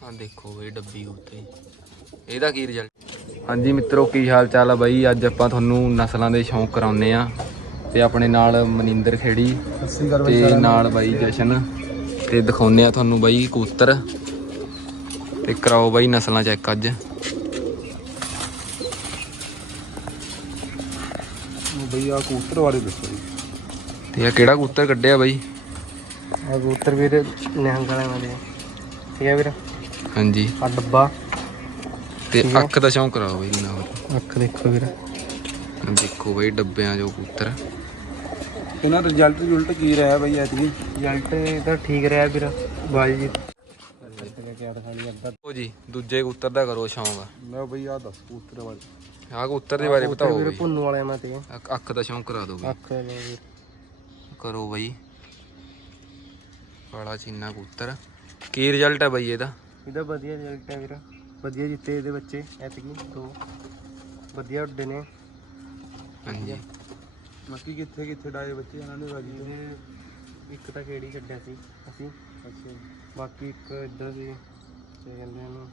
ਆ ਦੇਖੋ ਬਈ ਡੱਬੀ ਉੱਤੇ। ਇਹਦਾ ਕੀ ਰਿਜ਼ਲਟ ਹਾਂਜੀ ਮਿੱਤਰੋ ਕੀ ਹਾਲ ਚਾਲ ਆ ਬਾਈ? ਅੱਜ ਆਪਾਂ ਤੁਹਾਨੂੰ ਨਸਲਾਂ ਦੇ ਸ਼ੌਂਕ ਕਰਾਉਨੇ ਆ ਤੇ ਆਪਣੇ ਨਾਲ ਮਨਿੰਦਰ ਖੇੜੀ ਤੇ ਨਾਲ ਬਾਈ ਜਸ਼ਨ ਤੇ ਦਿਖਾਉਨੇ ਆ ਤੁਹਾਨੂੰ ਬਾਈ ਕਬੂਤਰ। ਤੇ ਕਰਾਓ ਬਾਈ ਨਸਲਾਂ ਚੈੱਕ ਅੱਜ। ਬਈ ਆ ਕਬੂਤਰ ਬਾਰੇ ਦੱਸੋ ਜੀ। ਤੇ ਆ ਕਿਹੜਾ ਕਬੂਤਰ ਕੱਢਿਆ ਬਾਈ? ਆ ਕਬੂਤਰ ਵੀਰ ਨਿਹੰਗ ਵਾਲੇ ਵਾਲੇ। ਠੀਕ ਹੈ ਵੀਰ? ਹਾਂਜੀ। ਆ ਡੱਬਾ। ਤੇ ਅੱਖ ਦਾ ਸ਼ੌਂਕ ਕਰਾਓ ਬਾਈ ਨਾਲ ਅੱਖ ਦੇਖੋ ਵੀਰ। ਦੇਖੋ ਬਾਈ ਡੱਬਿਆਂ ਜੋ ਕਬੂਤਰ ਇਹਨਾਂ ਰਿਜ਼ਲਟ ਰਿਜ਼ਲਟ ਕੀ ਰਿਹਾ ਬਈ ਐਤਕੀ ਰਿਜ਼ਲਟ ਇਹਦਾ ਠੀਕ ਰਿਹਾ ਵੀਰ ਬਾਈ ਜੀ। ਉਹ ਜੀ ਦੂਜੇ ਕਬੂਤਰ ਦਾ ਕਰੋ ਸ਼ੌਂਕ ਮੈਂ ਬਈ ਆ ਦੱਸ ਕਬੂਤਰ ਬਾਰੇ। ਆਹ ਕਬੂਤਰ ਦੇ ਬਾਰੇ ਬਤਾਓ ਵੀਰ ਬਈ। ਭੁੰਨੂ ਵਾਲੇ ਮੈਂ ਤੇ। ਅੱਖ- ਅੱਖ ਦਾ ਸ਼ੌਂਕ ਕਰਾ ਦਿਓ ਬਈ। ਅੱਖ ਲੈ ਵੀਰ। ਕਰੋ ਬਈ। ਕਾਲਾ ਚੀਨਾ ਕਬੂਤਰ ਕੀ ਰਿਜ਼ਲਟ ਹੈ ਬਈ ਇਹਦਾ? ਇਹਦਾ ਵਧੀਆ ਰਿਜ਼ਲਟ ਹੈ ਵੀਰ। ਵਧੀਆ ਜਿੱਤੇ ਇਹਦੇ ਬੱਚੇ ਐਤਕੀ ਦੋ। ਵਧੀਆ ਉੱਡੇ ਨੇ। ਹਾਂਜੀ। ਬਾਕੀ ਕਿੱਥੇ ਕਿੱਥੇ ਡਾਏ ਬੱਚੇ ਇਹਨਾਂ ਨੇ ਬਾਜੀ ਇੱਕ ਤਾਂ ਕਿਹੜੀ ਛੱਡਿਆ ਸੀ ਅਸੀਂ। ਅੱਛਾ। ਬਾਕੀ ਇੱਕ ਇੱਧਰ ਸੀ ਤੇ ਕਹਿੰਦੇ ਇਹਨੂੰ?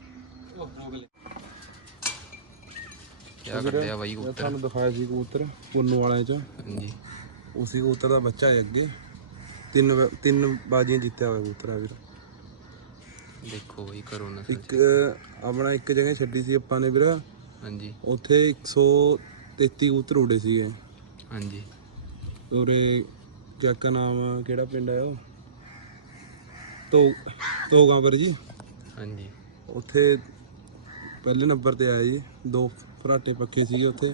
ਕਿਆ ਕੱਢਿਆ ਬਾਈ ਕਬੂਤਰ? ਤੁਹਾਨੂੰ ਦਿਖਾਇਆ ਸੀ ਕਬੂਤਰ ਪੁੰਨੂ ਵਾਲਿਆਂ ਚ। ਹਾਂਜੀ। ਉਸੇ ਕਬੂਤਰ ਦਾ ਬੱਚਾ ਹੈ ਅੱਗੇ। ਤਿੰਨ ਤਿੰਨ ਬਾਜੀਆਂ ਜਿੱਤਿਆ ਹੋਇਆ ਕਬੂਤਰ ਆ ਵੀਰ। ਦੇਖੋ ਬਈ ਕਰੋ ਨਾ ਇੱਕ ਆਪਣਾ ਇੱਕ ਜਗ੍ਹਾ ਛੱਡੀ ਸੀ ਆਪਾਂ ਨੇ ਵੀਰ। ਹਾਂਜੀ। ਉੱਥੇ 133 ਕਬੂਤਰ ਉੜੇ ਸੀਗੇ। ਹਾਂਜੀ। ਉਰੇ ਕਿਆ ਕਾ ਨਾਮ ਕਿਹੜਾ ਪਿੰਡ ਹੈ ਉਹ? ਤੋ ਤੋਗਾਂਪੁਰ ਜੀ। ਹਾਂਜੀ। ਉੱਥੇ ਪਹਿਲੇ ਨੰਬਰ ਤੇ ਆਇਆ ਜੀ। ਦੋ ਫਰਾਟੇ ਪੱਕੇ ਸੀਗੇ ਉੱਥੇ।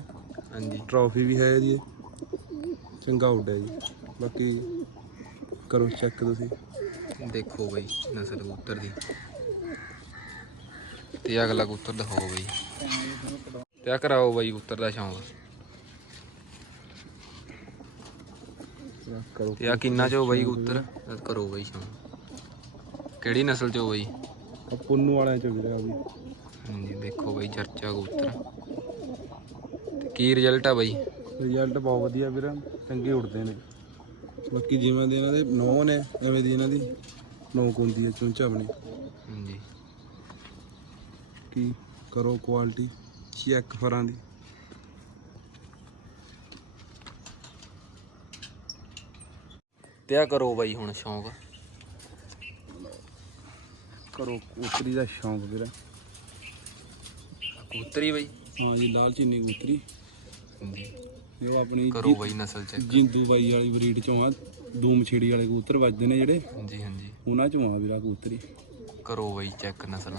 ਹਾਂਜੀ। ਟਰੋਫੀ ਵੀ ਹੈ ਜੀ। ਚੰਗਾ ਉੱਡਿਆ ਜੀ। ਬਾਕੀ ਕਰੋ ਚੈੱਕ ਤੁਸੀਂ। ਦੇਖੋ ਬਈ ਨਸਲ ਕਬੂਤਰ ਦੀ। ਤੇ ਅਗਲਾ ਕਬੂਤਰ ਦਿਖਾਓ ਬਈ। ਤੇ ਆ ਕਰਾਓ ਬਈ ਕਬੂਤਰ ਦਾ ਸ਼ੌਂਕ। ਤੇ ਆ ਕਿੰਨਾ ਚੋ ਬਈ ਕਬੂਤਰ? ਕਰੋ ਬਈ ਸ਼ੌਂਕ। ਕਿਹੜੀ ਨਸਲ ਚੋ ਬਈ? ਪੁੰਨੂ ਵਾਲਿਆਂ ਚ ਵੀਰੇ ਆ ਵੀ ਹਾਂਜੀ ਦੇਖੋ ਬਈ ਚਰਚਾ ਕਬੂਤਰ। ਕੀ ਰਿਜ਼ਲਟ ਆ ਬਈ? ਰਿਜ਼ਲਟ ਬਹੁਤ ਵਧੀਆ ਵੀਰੇ ਚੰਗੇ ਉੱਡਦੇ ਨੇ। ਬਾਕੀ ਜਿਵੇਂ ਦੇ ਇਹਨਾਂ ਦੇ ਨੌ ਨੇ ਐਵੇਂ ਦੀ ਇਹਨਾਂ ਦੀ। ਨੌਕ ਹੁੰਦੀ ਹੈ ਚੁੰਚਾ ਬਣੀ ਹਾਂਜੀ। ਕੀ ਕਰੋ ਕੁਆਲਿਟੀ ਚੈੱਕ ਫਰਾਂ ਦੀ। ਤੇ ਆ ਕਰੋ ਬਈ ਹੁਣ ਸ਼ੌਂਕ। ਕਰੋ ਕਬੂਤਰੀ ਦਾ ਸ਼ੌਂਕ ਵੀਰੇ। ਕਬੂਤਰੀ ਬਈ? ਹਾਂ ਜੀ ਲਾਲ ਚੀਨੀ ਕਬੂਤਰੀ। ਹਾਂਜੀ। ਇਹ ਉਹ ਆਪਣੀ ਕਰੋ ਬਈ ਨਸਲ ਚੈੱਕ ਜਿੰਦੂ ਬਾਈ ਵਾਲੀ ਬਰੀਡ ਚੋਂ ਆ ਦੂਮ ਛੇੜੀ ਵਾਲੇ ਕਬੂਤਰ ਵੱਜਦੇ ਨੇ ਜਿਹੜੇ। ਹਾਂਜੀ ਹਾਂਜੀ। ਉਹਨਾਂ ਚੋਂ ਆ ਵੀਰਾ ਕਬੂਤਰੀ। ਕਰੋ ਬਈ ਚੈੱਕ ਨਸਲ।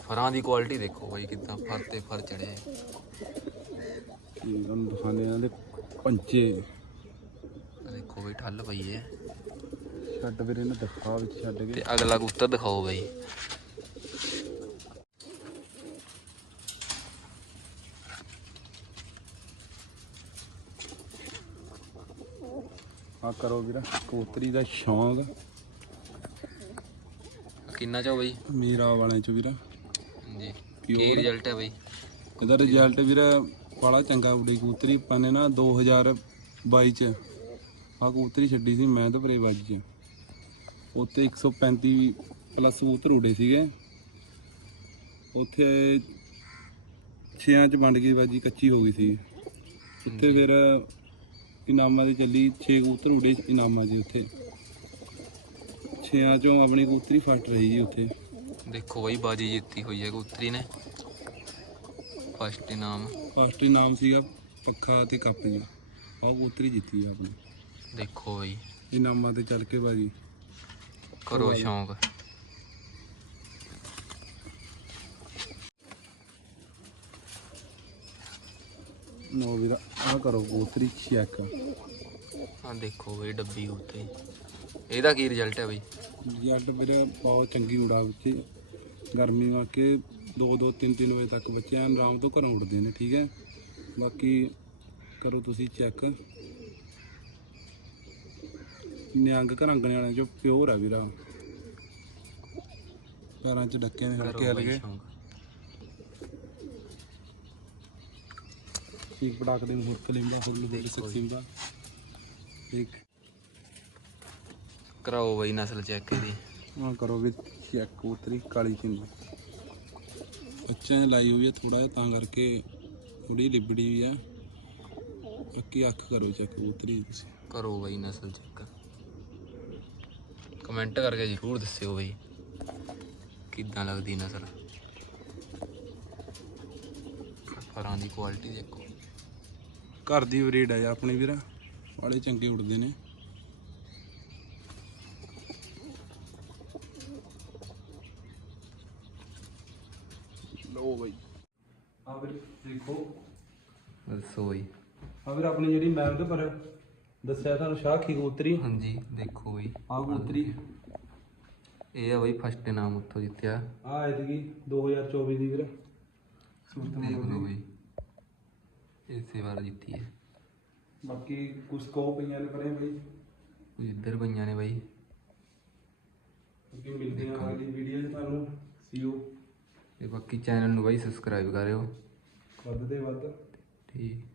ਫਰਾਂ ਦੀ ਕੁਆਲਿਟੀ ਦੇਖੋ ਬਈ ਕਿਦਾਂ ਫਰ ਤੇ ਫਰ ਚੜੇ ਕੀ ਤੁਹਾਨੂੰ ਦਿਖਾਉਂਦੇ ਇਹਨਾਂ ਦੇ ਪੰਚੇ ਦੇਖੋ ਬਈ ਠੱਲ ਪਈ ਹੈ। ਛੱਡ ਵੀਰੇ ਇਹਨਾਂ ਦਿਖਾ ਵਿੱਚ ਛੱਡ ਕੇ। ਤੇ ਅਗਲਾ ਕਬੂਤਰ ਦਿਖਾਓ ਬਈ। ਆ ਕਰੋ ਵੀਰਾ ਕਬੂਤਰੀ ਦਾ ਸ਼ੌਂਕ। ਕਿੰਨਾ ਚੋ ਬਈ? ਮੀਰਾ ਵਾਲਿਆਂ ਚ ਵੀਰਾ। ਜੀ ਕੀ ਰਿਜ਼ਲਟ ਹੈ ਬਈ? ਇਹਦਾ ਰਿਜ਼ਲਟ ਵੀਰਾ ਬੜਾ ਚੰਗਾ ਉਡੀ ਕਬੂਤਰੀ। ਆਪਾਂ ਨੇ ਨਾ 2022 ਚ ਆ ਕਬੂਤਰੀ ਛੱਡੀ ਸੀ ਮੈਂ ਤਾਂ ਪਰੇਵਾਜੀ ਚ ਉੱਤੇ 135 ਪਲੱਸ ਕਬੂਤਰ ਉਡੇ ਸੀਗੇ। ਉੱਥੇ ਛਿਆਂ ਚ ਵੰਡ ਗਈ ਬਾਜੀ ਕੱਚੀ ਹੋ ਗਈ ਸੀ। ਉੱਥੇ ਫਿਰ ਇਨਾਮਾਂ ਦੀ ਚੱਲੀ 6 ਕਬੂਤਰ ਉਡੇ ਇਨਾਮਾਂ ਦੇ ਉੱਥੇ ਛਿਆਂ ਚੋਂ ਆਪਣੀ ਕਬੂਤਰੀ ਫਟ ਰਹੀ ਜੀ ਉੱਥੇ। ਦੇਖੋ ਬਈ ਬਾਜੀ ਜਿੱਤੀ ਹੋਈ ਹੈ ਕਬੂਤਰੀ ਨੇ। ਫਸਟ ਇਨਾਮ। ਫਸਟ ਇਨਾਮ ਸੀਗਾ ਪੱਖਾ ਤੇ ਕੱਪ ਜੀ ਉਹ ਕਬੂਤਰੀ ਜਿੱਤੀ ਆ ਆਪਣੀ। ਦੇਖੋ ਬਈ। ਇਨਾਮਾਂ ਤੇ ਚੱਲ ਕੇ ਬਾਜੀ। ਕਰੋ ਸ਼ੌਂਕ। ਨੋ ਵੀਰਾ ਆ ਕਰੋ ਕਬੂਤਰੀ ਚੈੱਕ ਆ ਦੇਖੋ ਬਈ ਡੱਬੀ ਉੱਤੇ। ਇਹਦਾ ਕੀ ਰਿਜ਼ਲਟ ਹੈ ਬਈ? ਜੱਟ ਵੀਰੇ ਬਹੁਤ ਚੰਗੀ ਉਡਾ ਬੱਚੇ ਗਰਮੀ ਵਾਕੇ 2 2 3 3 ਵਜੇ ਤੱਕ ਬੱਚੇ ਐਨ ਆਰਾਮ ਤੋਂ ਘਰੋਂ ਉੱਡਦੇ ਨੇ ਠੀਕ ਹੈ? ਬਾਕੀ ਕਰੋ ਤੁਸੀਂ ਚੈੱਕ ਨਿਹੰਗ ਘਰੰਗਣੇ ਵਾਲਿਆਂ ਚੋਂ ਪਿਓਰ ਆ ਵੀਰਾ। ਪੈਰਾਂ 'ਚ ਡੱਕਿਆਂ ਦੇ ਕਰੋ ਹਲਕੇ। ਹਲਕੇ ਸ਼ੌਂਕ ਠੀਕ ਪਟਾਕ ਦੇ ਹੋਰ ਕਲਿੰਬਾ ਫੁੱਲ ਦੇ ਦੇਖੋ ਸਕਸਿੰਗ ਦਾ? ਇੱਕ ਕਰਾਓ ਬਈ ਨਸਲ ਚੈੱਕ ਇਹਦੀ। ਹਾਂ ਕਰੋ ਵੀ ਚੈੱਕ ਕਬੂਤਰੀ ਕਾਲੀ ਚਿੰਦੀ ਅੱਛਾ ਨੇ ਲਾਈ ਹੋਈ ਹੈ ਥੋੜਾ ਜਿਹਾ ਤਾਂ ਕਰਕੇ ਥੋੜੀ ਲਿਬੜੀ ਹੋਈ ਆ। ਅੱਕੀ ਅੱਖ ਕਰੋ ਚੈੱਕ ਕਬੂਤਰੀ ਤੁਸੀਂ। ਕਰੋ ਬਈ ਨਸਲ ਚੈੱਕ ਕਮੈਂਟ ਕਰਕੇ ਜ਼ਰੂਰ ਦੱਸਿਓ ਬਈ ਕਿੱਦਾਂ ਲੱਗਦੀ ਨਸਲ? ਫਰਾਂ ਦੀ ਕੁਆਲਿਟੀ ਦੇਖੋ। ਘਰ ਦੀ ਬਰੀਡ ਹੈ ਆਪਣੇ ਵੀਰ। ਵਾਲੇ ਚੰਗੇ ਉੜਦੇ ਨੇ। ਲੋ ਬਈ। ਆ ਵੀਰ ਦੇਖੋ। ਦੱਸੋ ਬਈ। ਆ ਵੀਰ ਆਪਣੀ ਜਿਹੜੀ ਮੈਂ ਉਹਦੇ ਪਰ ਦੱਸਿਆ ਤੁਹਾਨੂੰ ਸ਼ਾਖੀ ਕਬੂਤਰੀ। ਹਾਂਜੀ ਦੇਖੋ ਬਈ। ਆ ਕਬੂਤਰੀ। ਇਹ ਆ ਬਈ ਫਸਟ ਇਨਾਮ ਉੱਥੋਂ ਜਿੱਤਿਆ। ਆ ਐਤਕੀ 2024 ਦੀ ਵੀਰ। ਦੇਖ ਲਓ ਬਈ। ਇਸੇ ਵਾਰ ਜਿੱਤੀ ਹੈ। ਬਾਕੀ ਕੁਝ ਕੋ ਪਈਆਂ ਨੇ ਪਰੇ ਬਈ? ਕੁਝ ਇੱਧਰ ਪਈਆਂ ਨੇ ਬਾਈ। ਅੱਗੇ ਮਿਲਦੇ ਆ ਅਗਲੀ ਵੀਡੀਓ 'ਚ ਤੁਹਾਨੂੰ। ਸੀਓ ਤੇ ਬਾਕੀ ਚੈਨਲ ਨੂੰ ਬਾਈ ਸਬਸਕ੍ਰਾਈਬ ਕਰਿਓ। ਵੱਧ ਤੇ ਵੱਧ। ਠੀਕ।